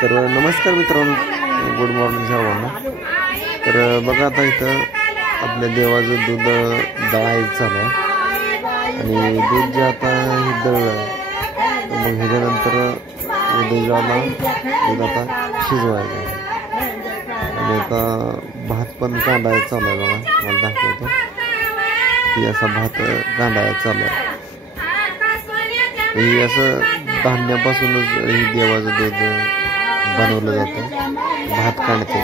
तर नमस्कार मित्रांनो, गुड मॉर्निंग सर्वांना। तर बघा आता इथं आपल्या देवाचं दूध दळायचं चालू आहे आणि दूध जे आता हे दळलं मग ह्याच्यानंतर उद्याला दूध आता शिजवायचं आणि आता भात पण कांडायचं चालू आहे। बघा मला दाखवतो की असा भात कांडायचं चालू आहे। हे असं धान्यापासूनच हे देवाचं दूध बनवलं जातं, भात काढते।